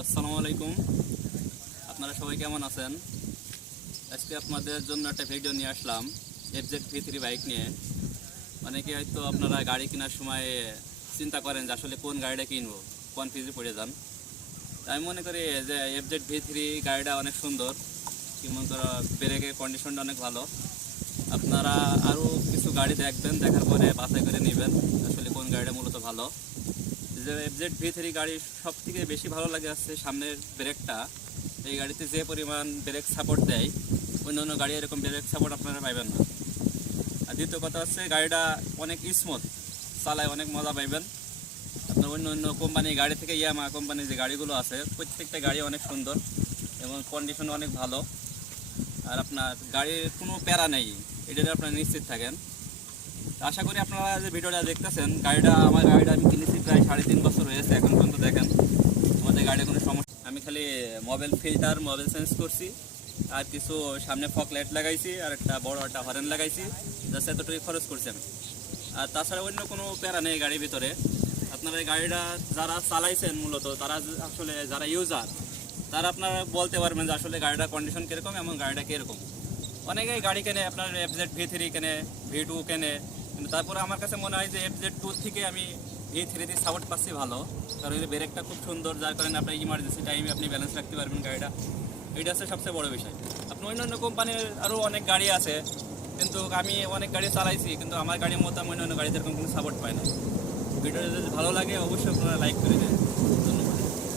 আসসালামু আলাইকুম। আপনারা সবাই কেমন আছেন? আজকে আপনাদের জন্য একটা ভিডিও নিয়ে আসলাম এফজেড ভি থ্রি বাইক নিয়ে। অনেকে হয়তো আপনারা গাড়ি কেনার সময় চিন্তা করেন যে আসলে কোন গাড়িটা কিনবো কনফিউজে পড়ে যান। আমি মনে করি যে এফজেড ভি থ্রি গাড়িটা অনেক সুন্দর মনে করো ব্রেকের কন্ডিশনটা অনেক ভালো। আপনারা আরও কিছু গাড়ি দেখবেন, দেখার পরে বাছাই করে নেবেন আসলে কোন গাড়িটা মূলত ভালো। যে এফজেড ভি থ্রি গাড়ি সব থেকে বেশি ভালো লাগে আছে সামনের ব্রেকটা। এই গাড়িতে যে পরিমাণ ব্রেক সাপোর্ট দেয় অন্য অন্য গাড়ি এরকম ব্রেক সাপোর্ট আপনারা পাইবেন না। আর দ্বিতীয় কথা হচ্ছে গাড়িটা অনেক স্মুথ চালায় অনেক মজা পাইবেন। আপনার অন্য অন্য কোম্পানির গাড়ি থেকে ইয়ামা কোম্পানির যে গাড়িগুলো আছে, প্রত্যেকটা গাড়ি অনেক সুন্দর এবং কন্ডিশন অনেক ভালো। আর আপনার গাড়ির কোনো প্যারা নেই এটা আপনারা নিশ্চিত থাকেন। আশা করি আপনারা যে ভিডিওটা দেখতেছেন, গাড়িটা, আমার গাড়িটা আমি কিনেছি প্রায় সাড়ে তিন বছর হয়েছে, এখন পর্যন্ত দেখেন আমাদের গাড়ির কোনো সমস্যা। আমি খালি মোবাইল ফিল্টার মোবাইল চেঞ্জ করছি, আর কিছু সামনে ফক লাইট লাগাইছি, আর একটা বড় একটা হরেন লাগাইছি জাস্ট এতটুকু খরচ করছি আমি। আর তাছাড়া অন্য কোনো প্যারা নেই গাড়ির ভিতরে। আপনারা এই গাড়িটা যারা চালাইছেন মূলত, তারা আসলে যারা ইউজার তারা আপনারা বলতে পারবেন যে আসলে গাড়িটার কন্ডিশন কীরকম এবং গাড়িটা কীরকম। অনেকেই গাড়ি কেনে, আপনার এফজেড ভি থ্রি কেনে ভি টু কেনে। তারপরে আমার কাছে মনে হয় যে এফজেড টু থেকে আমি ভি থ্রিতে সাপোর্ট পাচ্ছি ভালো। কারণ এই ব্রেকটা খুব সুন্দর, যার কারণে আপনার ইমার্জেন্সি টাইমে আপনি ব্যালেন্স রাখতে পারবেন গাড়িটা। এটা হচ্ছে সবচেয়ে বড় বিষয়। আপনি অন্য অন্য কোম্পানির আরও অনেক গাড়ি আছে, কিন্তু আমি অনেক গাড়ি চালাইছি, কিন্তু আমার গাড়ির মতো আমি অন্য অন্য গাড়িতে এরকম কোনো সাপোর্ট পাই না। ভিডিওটা যদি ভালো লাগে, অবশ্যই আপনারা লাইক করে দেন।